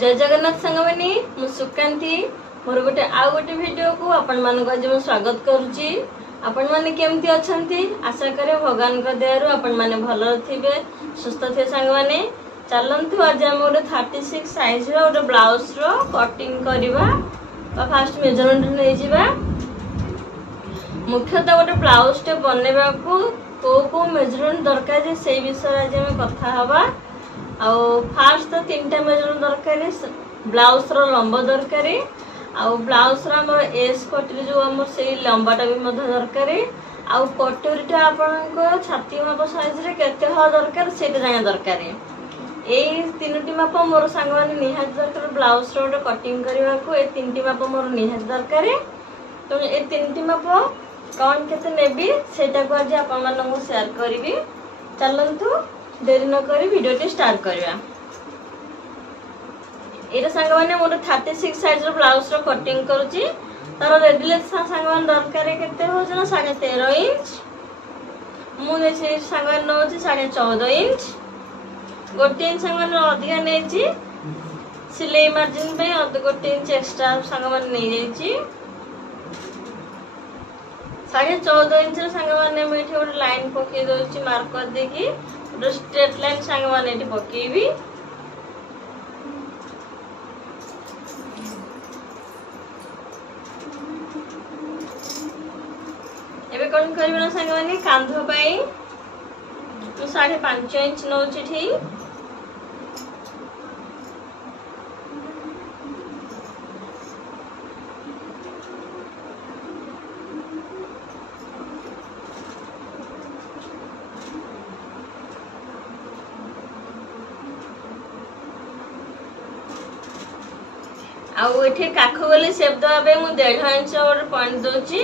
जय जगन्नाथ सांगमानी मु सुकांती मोर गोटे आउ गोटे वीडियो को आपण मानक आज मैं स्वागत करुच्ची। आपण माने केमती अछंती आशा करे भगवान का दयारु आपण माने भलो थिबे सुस्थ थे सांग माने। चलंतु आज हम गोटे 36 साइज रो गोटे ब्लाउज रो कटिंग करबा बा फास्ट मेजरमेंट नै जिबा। मुख्यतः गोटे ब्लाउज टे बनेबा को मेजरमेंट दरकार जे सेही विषय आज हम कथा हवा। आउ फास्ट तो 3टा मेजरमेंट दरकार ब्लाउज रो लंबा दरकार आउ ब्लाउज रो हमर एस कटरी जो हमर सेही लंबाटा भी मध्य दरकार आउ कटोरीटा आपनको छाती माप साइज रे केते ह दरकार सेटा जाय दरकार। एई तीनटी माप मोर संग माने निहात दरकार ब्लाउज रो कटिंग करबा को ए तीनटी माप मोर निहात दरकार। तो ए तीनटी माप कौन केते नेबी सेटा को आज आपन मानन शेयर करबी। चलंतु देरी न करी वीडियो स्टार्ट करबा। एटा संग माने मोर 36 साइज रो ब्लाउज रो कटिंग करूची। तार रेडियस संग माने दरकार केते हो जना 13.5 इंच मु ने से संग माने नोची 14.5 इंच गोटे इंच संग माने अधिक नेची सिलाई मार्जिन पे गोटे इंच एक्स्ट्रा संग माने नै जाईची। 14.5 इंच संग माने मैं एठी गोटे लाइन पके दोची मार्क कर देकी गोटे स्ट्रेट लाइन संग माने एठी पकेबी। एबे कोन करबे ना संग माने कांधो पई तो 5.5 इंच नोची ठी आउ एठी काख गले शेप दवा पे मु 1.5 इंच और पॉइंट दोची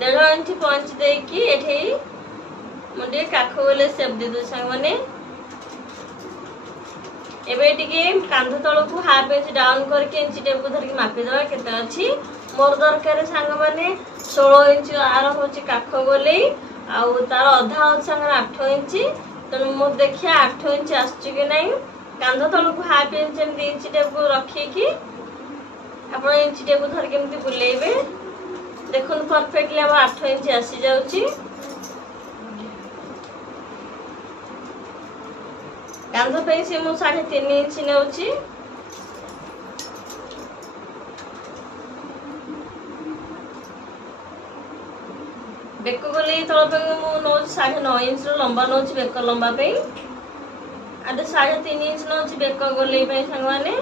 1.5 इंच पंच देकी एठी मुंडे काख गले शेप दे दो संग माने। एबे टिके कांध तळ को हाफ इंच डाउन करके इंच टेप को धर के मापी दवा केते अछि मोर दरकार संग माने 16 इंच आर होची काख गले आउ तार आधा संग 8 इंच। तो मु देखिया 8 इंच आछी कि नै कांध तळ को हाफ इंच इंच टेप को रखी की आपण इंच टेप धर के एमती बुलेबे देखुन परफेक्टली हम 8 इंच आसी जाउची। कांध पे से मु 3.5 इंच नेउची। बेक गले तळ पे मु नो 9.5 इंच रो लंबा नोची बेक लंबा पे आडे 3.5 इंच नोची बेक गले पे संग माने।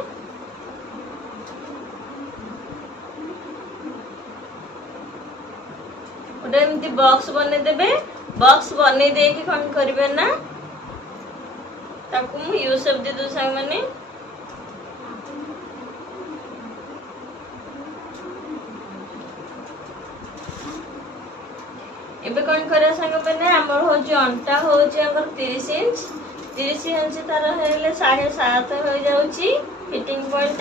एमती बॉक्स बने देबे बॉक्स बने दे के कौन करबे ना ताकू मु यू शेप दे दो संग माने। एबे कौन करे संग माने हमर हो जे अंटा हो जे हमर 30 इंच तार हेले 7.5 हो जाउची फिटिंग पॉइंट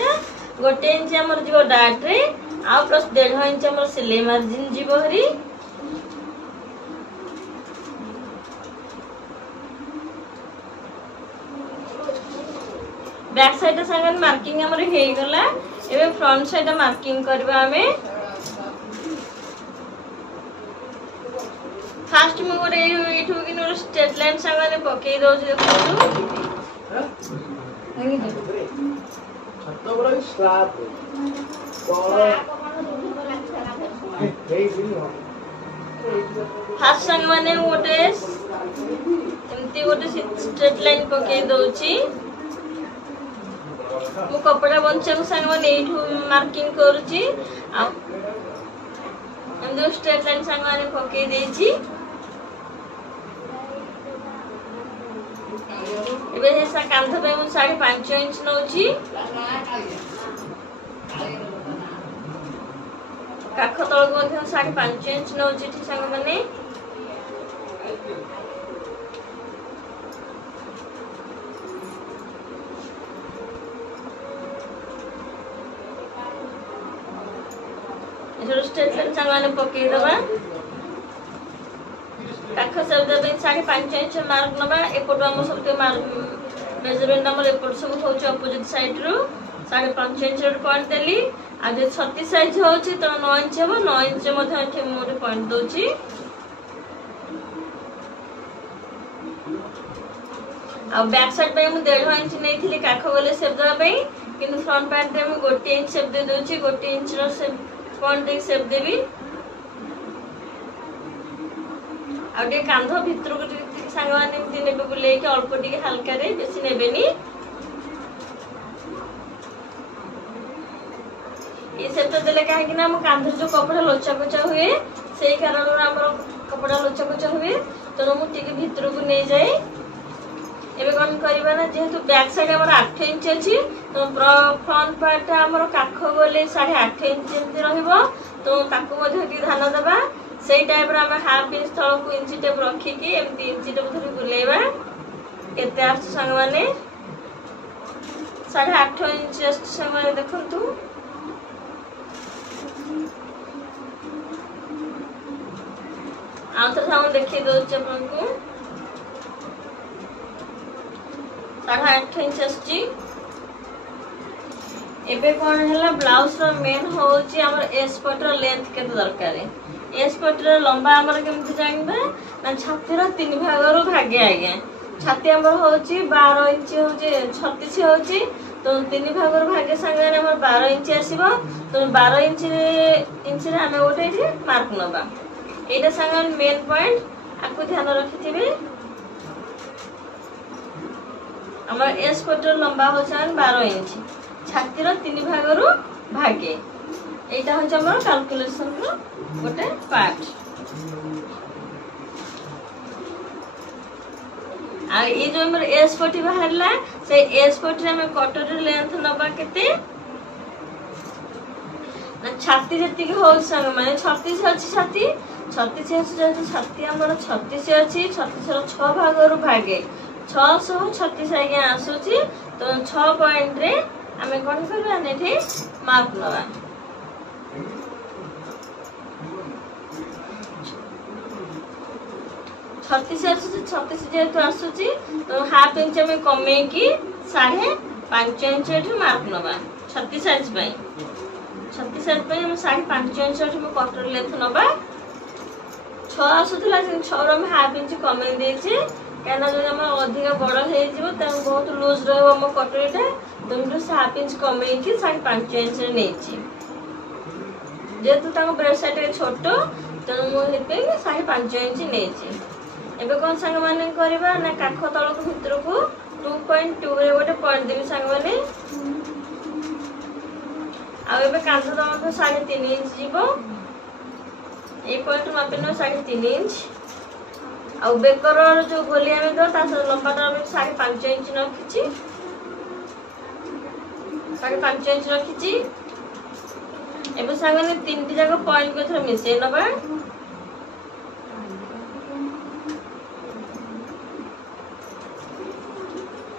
गोटे इंच हमर जीवो डाट रे आ प्लस 1.5 इंच हमर सिलाई मार्जिन जीवो हरी। बैक साइड संग मार्किंग हमर हे गला। एबे फ्रंट साइड मार्किंग करबा हमें फास्ट मु गोरे एठू कि नो स्ट्रेट लाइन संग ने पके दो देखो छत्तो बड़ा स्लैब फास्ट संग माने गोटे एमती गोटे स्ट्रेट लाइन पके दोची मु कपड़ा बंचा को संग माने एठू मार्किंग करूची आ एमदो स्ट्रेट लाइन संग माने पके देची। एबे हेसा कांध पे मु 5.5 इंच नोची काख तळ को 5.5 इंच नोची ठी संग माने। स्ट्रेट लाइन संग माने पके दबा काख शब्द पे 5.5 इंच मार्क नबा एपटो हम सब के मार्क मेजरमेंट नंबर एपट सब होची अपोजिट साइड रो 5.5 इंच पॉइंट देली आ जो 36 साइज होची तो 9 इंच हो 9 इंच मध्ये एठी मोर पॉइंट दोची आ बैक साइड पे मु 1.5 इंच नेथिली काख गले सेप दवा पे किंतु फ्रंट पैंट रे मु 1 इंच सेप दे दोची 1 इंच रो सेप पॉइंट दे सेप देबी आ डे कांध भितर को सांग माने एमती नेबे बुले के अल्प टिके हल्का रे बेसी नेबेनी ये सेप तो देले काहे कि ना हम कांध जो कपड़ा लोचा कोचा हुए सेही कारण हमर कपड़ा लोचा कोचा हुए तो मु टिके भितर को नै जाई एबे कोन करबा ना जेहेतु बैक साइड हमर 8 इंच अछि तो फ्रंट पार्ट हमर काख गले 8.5 इंच जेमती रहइबो तो ताको मध्ये टी ध्यान देबा सेही टाइप रे हम हाफ इंच तळ को इंच टेप रखी की एमती इंच टेप धरि बुलेबा केते आछ संग माने 8.5 इंच संग माने देखंतु आउथर साउंड देखि दोछ आपनको 8.5 इंच अछि एबे कोन हला ब्लाउज रो मेन होची हमर एस पट रो लेंथ केते दरकार है एस पट रो लंबा हमर केमति जानबा ना छाती रो 3 भाग रो भागे आगे छाती हमर होची 12 इंच होची 36 होची तो 3 भाग रो भागे संगे हमर 12 इंच आसीबो तो 12 इंच रे हमें ओटे मार्क नबा एटा संगे मेन पॉइंट आकु ध्यान रखिथिबे हमर एस पट रो लंबा होछन 12 इंच छाती रो 3 भाग रो भागे एटा हो हमर कैलकुलेशन रो गोटे पार्ट आ ये जो हमर एस पटी बाहरला से एस पटी रे हम कटर लेंथ नबा केते ना छाती जति के हो संग माने 36 अछि छाती हमर 36 अछि 36 रो 6 भाग रो भागे 636 आगे आसुची तो 6 पॉइंट रे हमें कोन करबा नेठी मार्क लगा 36 जेतु आसुची तो हाफ इंच में कमे की 5.5 इंच एठी मार्क नबा 36 साइज पे हम 5.5 इंच एठी में कटर लेंथ नबा 6 आसुतला 6 रो में हाफ इंच कमे देछि केना जो हम अधिक बड़ हे जिवो त बहुत लूज रहबो हम कटरीटा तुमरो हाफ इंच कमे की 5.5 इंच रे नेछि जेतु ताको ब्रेस्ट साइड छोटो तो मु हेपे 5.5 इंच नेछि एबे कोन संग माने करबा ना काख तळ को भितर को 2.2 रे गोटे पॉइंट देबी संग माने आ एबे कांध दम 3.5 इंच जीवो ए पॉइंट मापेनो 3.5 इंच आ बेकर जो गोली आमे दो ता लंबाटा आमे 5.5 इंच रखिची 5.5 इंच रखिची एबे संगने तीनटी जाको पॉइंट को थोड़ा मिसे नबा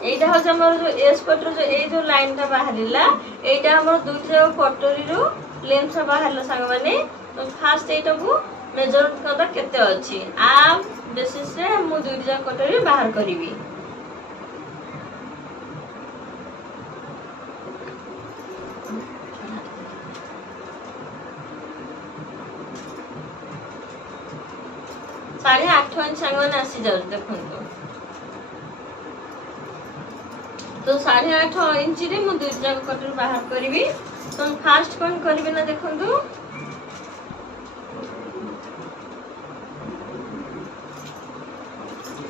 एटा हो हमर जो एस पटर जो ए जो लाइन ता बाहरिला एटा हमर दुटी जाको कटोरी रो लेंथ बाहरला संग माने तो फास्ट एटा को मेजर करबा केते अछि आ बेसिस रे मु दुटी जाको कटोरी बाहर करबी साढ़े 8 इंच संगन आसी जाउ देखंतो तो 8.5 इंच रे मु दुई जाक कटर बाहर करबी तो फास्ट कोन करबी ना देखंतो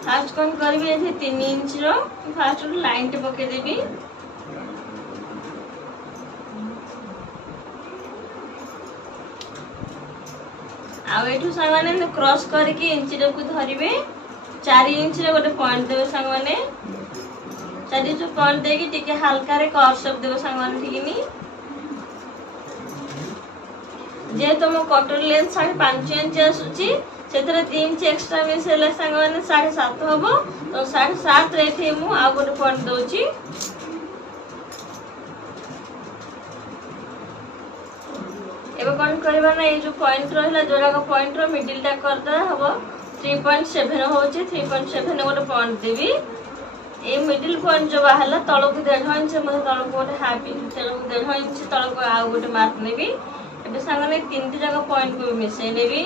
फास्ट कोन करबी एथे 3 इंच रो फास्ट लाइन टे पके देबी आ एठू संगने क्रॉस करके इंच रे को धरिबे 4 इंच रे गोटे पॉइंट देबे संगने 4 इंच पॉइंट देकी टिके हल्का रे कर्व शेप देबे संगने ठीकनी जे तुम कटर लेंथ 5.5 इंच आसुची सेतरे 3 इंच एक्स्ट्रा मिसेले संगने 7.5 होबो तो 7.5 रे थी मु आ गोटे पॉइंट दोची एबे कोन करबा ना ये जो पॉइंट रहला जोरा का पॉइंट रो मिडिल टा करदा हबो 3.7 होची 3.7 गोटे पॉइंट देबी ये मिडिल पॉइंट जो बाहर तलक 1.5 इंच तलक गोटे हाफ इंच 1.5 इंच तलक आउ गोटे मार्क नेबी एबे सांगने 3 जगह पॉइंट को मिसई नेबी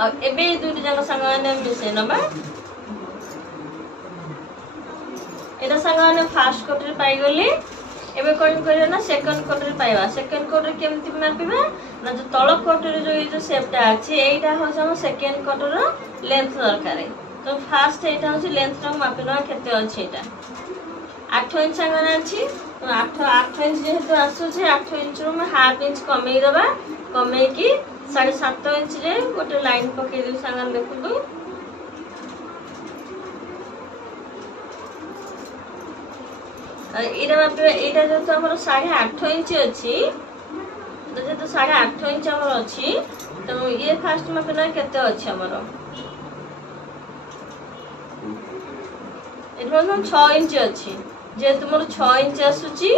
आ एबे 2 जगह सांगने मिसई नबा एटा सांगने फर्स्ट क्वार्टर पाई गले एबे कोन करियो ना सेकंड क्वार्टर पाइबा सेकंड क्वार्टर केमति मापिबा ना जो तल क्वार्टर जो शेपटा अछि एटा हो हम सेकंड क्वार्टर लेंथ दरकार तो फास्ट एटा हो लेंथ टा मापिना केते अछि एटा 8 इंच संगना अछि तो 8 इंच जेहेतु आसु छै 8 इंच रो में हाफ इंच कमे दबा कमे की 7.5 इंच रे गोटे लाइन पके दे संगन देखु एटा मापिबा एटा जो तो हमर 8.5 इंच अछि तो जे तो 8.5 इंच हमर अछि तो ये फास्ट मापिना केते अछि हमर एटा 6 इंच अछि जे तुमर 6 इंच आसुची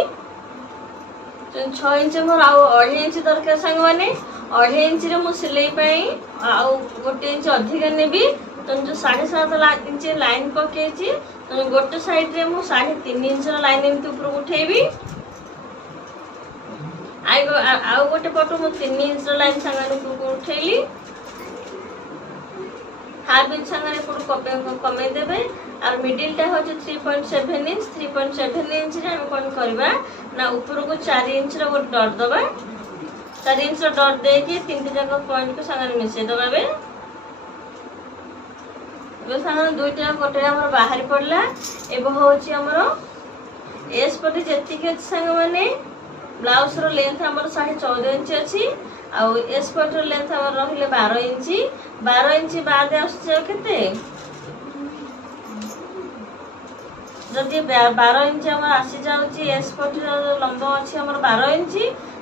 तो 6 इंच मोर आ 2.5 इंच दरकार संग माने 2.5 इंच रे मु सिलाई पई आ 1 इंच अधिक नेबी तुम जो 7.5 इंच लाइन पकेची तुम गोटे साइड रे मु 3.5 इंच लाइन एमती ऊपर उठेबी आउ गोटे पटो मु 3 इंच लाइन संग ऊपर उठेली हाफ इंच संग कमे देबे और मिडिल टा हो 3.7 इंच 3.7 इंच रे हम कोन करबा ना ऊपर को 4 इंच रो डॉट दबा 4 इंच रो डॉट दे के 3 जगह पॉइंट को संग मिसे दबा बे सांग 2 गोटे हमर बाहर पड़ला एबो होची हमर एस पटे जेति के संग माने ब्लाउज रो लेंथ हमर 14.5 इंच अछि आ एस पटे लेंथ हमर रहिले 12 इंच बाद आछे केते जदि 12 इंच हमर आसी जाउची एस पटे रो लंबा अछि हमर 12 इंच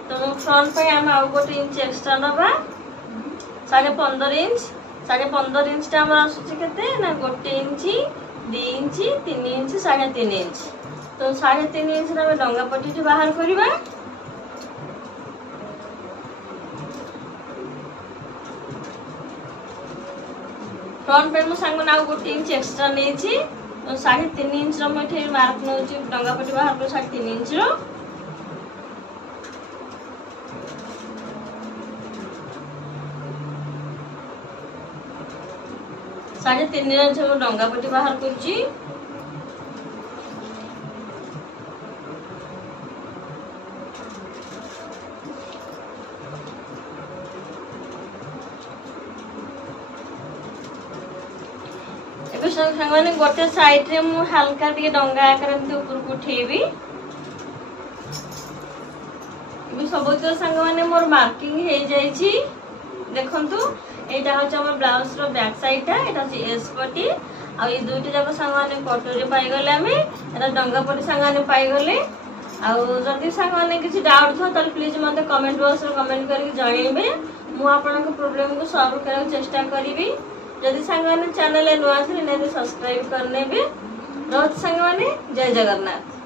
तो फ्रंट पे हम आ गोटे इंच एक्स्ट्रा नबा 15.5 इंच 15.5 इंच टा हमर आसुची केते ना 1 इंच 2 इंच 3 इंच 3.5 इंच तो 3.5 इंच रे डंगा पट्टी बाहर करबा फ्रंट पे मु संग ना 1 इंच एक्स्ट्रा नेची तो 3.5 इंच रो मठे मार्क नउची डंगा पट्टी बाहर को 3.5 इंच रो साढ़े 3 इंच डंगा पट्टी बाहर करची एबे संग माने गोटे साइड रे मु हल्का टिके डंगा आकर एमती ऊपर को उठेबी एबे सब तो संग माने मोर मार्किंग हे जाई छी देखंतु एटा हो हमर ब्लाउज रो बैक साइड टा एटा छी एस पट्टी आ ये दुइटी जक संगाने कटोरी पाई गले हमें एटा डंगा पट्टी संगाने पाई गले आ जदी संगाने किछि डाउट थो त प्लीज मते कमेंट बॉक्स रे कमेंट करके जणेबे मु आपन को प्रॉब्लम को सॉल्व करने चेष्टा करिवि जदी संगाने चैनल नुआ से ने सब्सक्राइब करनेबे रोज संगाने जय जगन्नाथ।